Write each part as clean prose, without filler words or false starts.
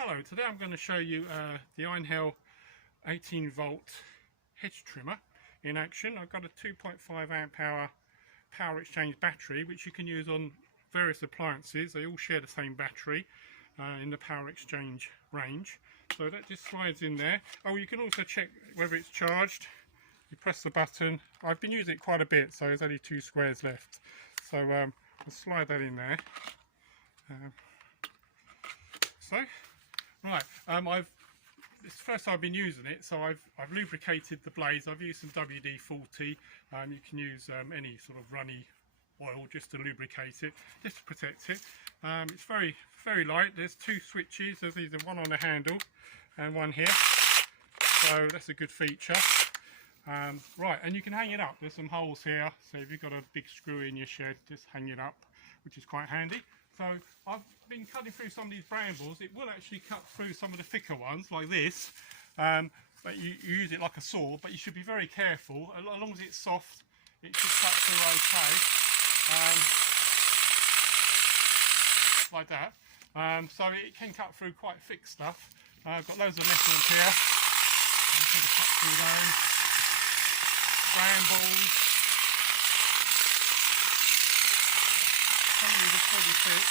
Hello, today I'm going to show you the Einhell 18 volt hedge trimmer in action. I've got a 2.5 amp hour power exchange battery which you can use on various appliances. They all share the same battery in the power exchange range. So that just slides in there. Oh, you can also check whether it's charged. You press the button. I've been using it quite a bit, so there's only 2 squares left. So I'll slide that in there. Right, it's the first time I've been using it, so I've lubricated the blades. I've used some WD-40. You can use any sort of runny oil just to lubricate it, just to protect it. It's very light. There's 2 switches. There's either one on the handle and one here, so that's a good feature. Right, and you can hang it up. There's some holes here, so if you've got a big screw in your shed, just hang it up, which is quite handy. So I've been cutting through some of these brambles. It will actually cut through some of the thicker ones like this, but you use it like a saw, but you should be very careful. As long as it's soft, it should cut through okay, like that. So it can cut through quite thick stuff. I've got loads of nettles here. I'm going to cut through those. Brambles. Some of these are pretty thick.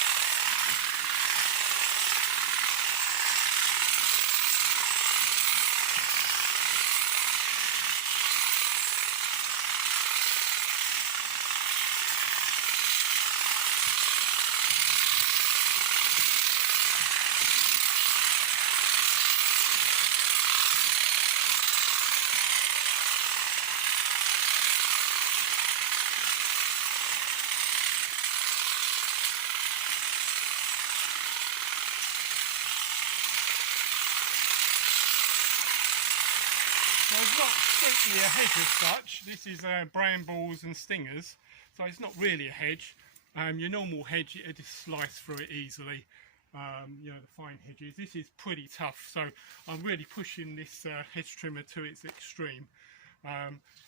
So it's not strictly a hedge as such. This is brambles and stingers, so it's not really a hedge. Your normal hedge, you just slice through it easily. You know, the fine hedges. This is pretty tough, so I'm really pushing this hedge trimmer to its extreme,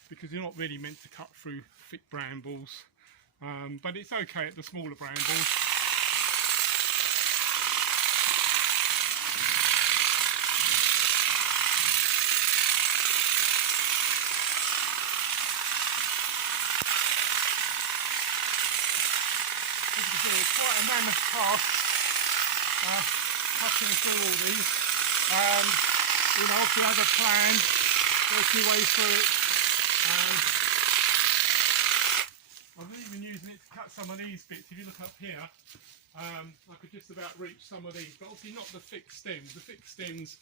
because you're not really meant to cut through thick brambles, but it's okay at the smaller brambles. It's quite a mammoth task cutting through all these. You know, if you have a plan, work your way through it. I've even using it to cut some of these bits. If you look up here, I could just about reach some of these, but obviously not the thick stems. The thick stems,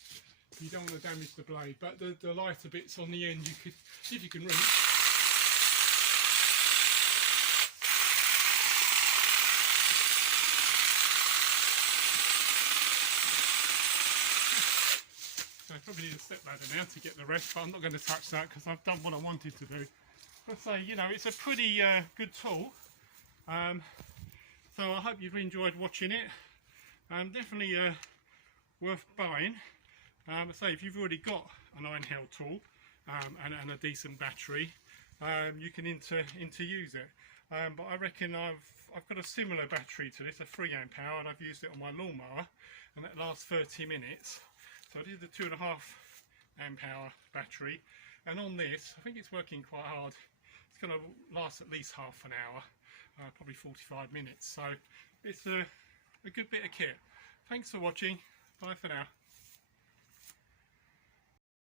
you don't want to damage the blade, but the lighter bits on the end, you could, if you can reach. So I probably need a step ladder now to get the rest, but I'm not going to touch that because I've done what I wanted to do. But say, you know, it's a pretty good tool. So I hope you've enjoyed watching it. Definitely worth buying. I say, if you've already got an Einhell tool and a decent battery, you can use it. But I reckon I've got a similar battery to this, a 3 amp hour, and I've used it on my lawnmower, and that lasts 30 minutes. So this is the 2.5 amp hour battery, and on this, I think it's working quite hard. It's going to last at least half an hour, probably 45 minutes. So it's a good bit of kit. Thanks for watching. Bye for now.